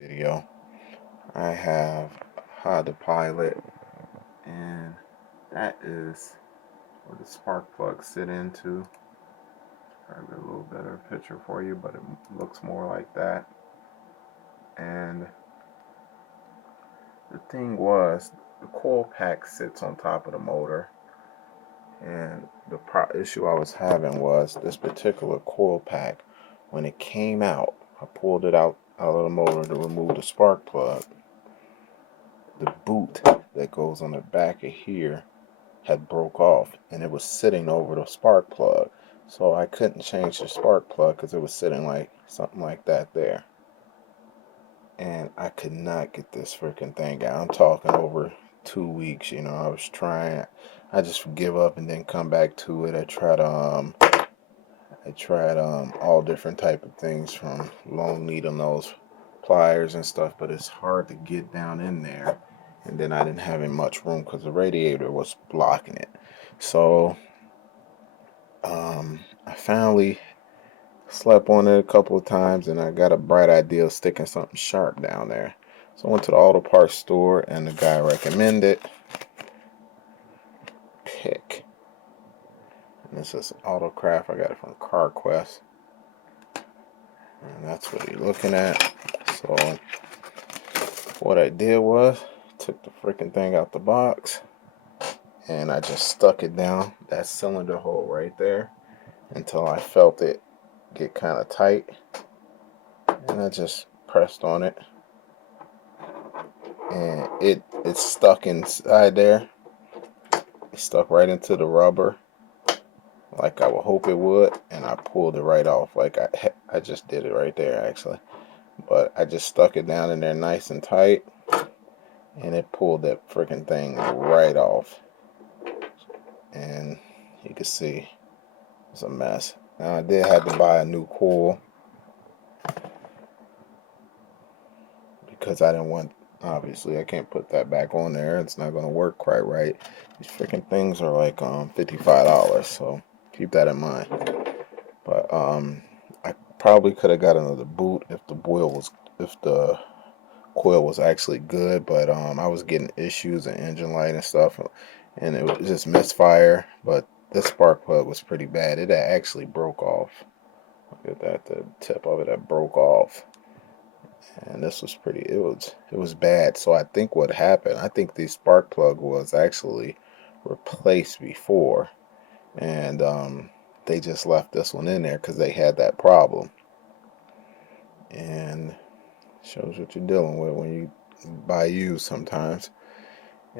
Video. I have how to pilot, and that is where the spark plugs sit into. Try to get a little better picture for you, but it looks more like that. And the thing was, the coil pack sits on top of the motor, and the issue I was having was this particular coil pack. When it came out, I pulled it out of the motor to remove the spark plug. The boot that goes on the back of here had broke off, and it was sitting over the spark plug, so I couldn't change the spark plug because it was sitting like something like that there, and I could not get this freaking thing out. I'm talking over 2 weeks. I was trying. I just give up and then come back to it. I tried all different type of things, from long needle nose pliers and stuff, but it's hard to get down in there. And then I didn't have much room because the radiator was blocking it. So I finally slept on it a couple of times, and I got a bright idea of sticking something sharp down there. So I went to the auto parts store, and the guy recommended pick. And this is Autocraft. I got it from CarQuest. And that's what you're looking at. So what I did was took the freaking thing out the box, and I just stuck it down that cylinder hole right there until I felt it get kind of tight, and I just pressed on it, and it's stuck inside there. It stuck right into the rubber like I would hope it would, and I pulled it right off. Like I just did it right there actually, but I just stuck it down in there nice and tight, and it pulled that freaking thing right off. And you can see it's a mess. Now I did have to buy a new coil because I didn't want, obviously I can't put that back on there. It's not going to work quite right. These freaking things are like $55, so keep that in mind. But I probably could have got another boot if the coil was actually good, but I was getting issues in engine light and stuff, and it was just misfire. But this spark plug was pretty bad. It actually broke off. Look at that, the tip of it that broke off. And this was it was bad. So I think what happened, I think the spark plug was actually replaced before, and they just left this one in there because they had that problem. And shows what you're dealing with when you buy used sometimes.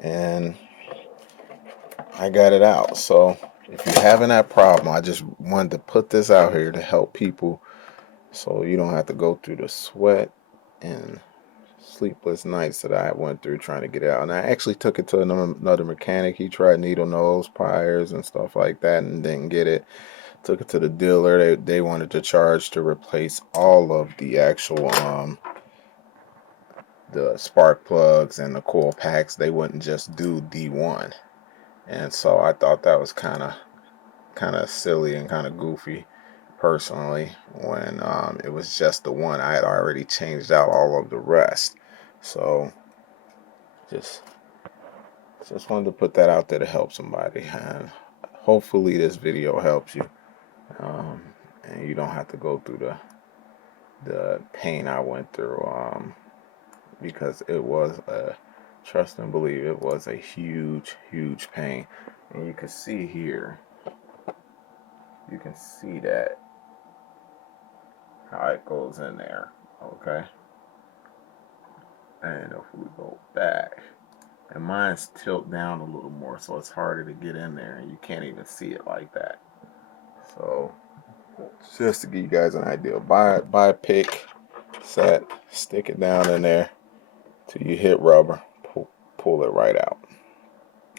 And I got it out. So if you're having that problem, I just wanted to put this out here to help people, so you don't have to go through the sweat and sleepless nights that I went through trying to get it out. And I actually took it to another mechanic. He tried needle nose pliers and stuff like that and didn't get it. Took it to the dealer. They wanted to charge to replace all of the actual the spark plugs and the coil packs. They wouldn't just do D1. And so I thought that was kind of silly and kind of goofy personally, when it was just the one. I had already changed out all of the rest. So just wanted to put that out there to help somebody, and hopefully this video helps you, and you don't have to go through the pain I went through, because it was trust and believe, it was a huge pain. And you can see here, you can see that how it goes in there. Okay, and if we go back, and mine's tilt down a little more, so it's harder to get in there, and you can't even see it like that. So just to give you guys an idea, buy a pick set, stick it down in there till you hit rubber, pull it right out.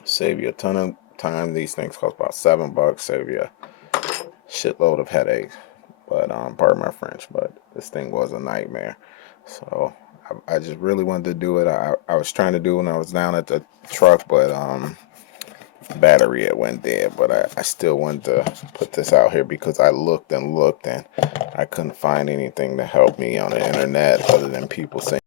Save you a ton of time. These things cost about $7. Save you a shitload of headaches. But pardon my French, but this thing was a nightmare. So I just really wanted to do it. I was trying to do it when I was down at the truck, but battery it went dead. But I still wanted to put this out here because I looked and I couldn't find anything to help me on the internet other than people saying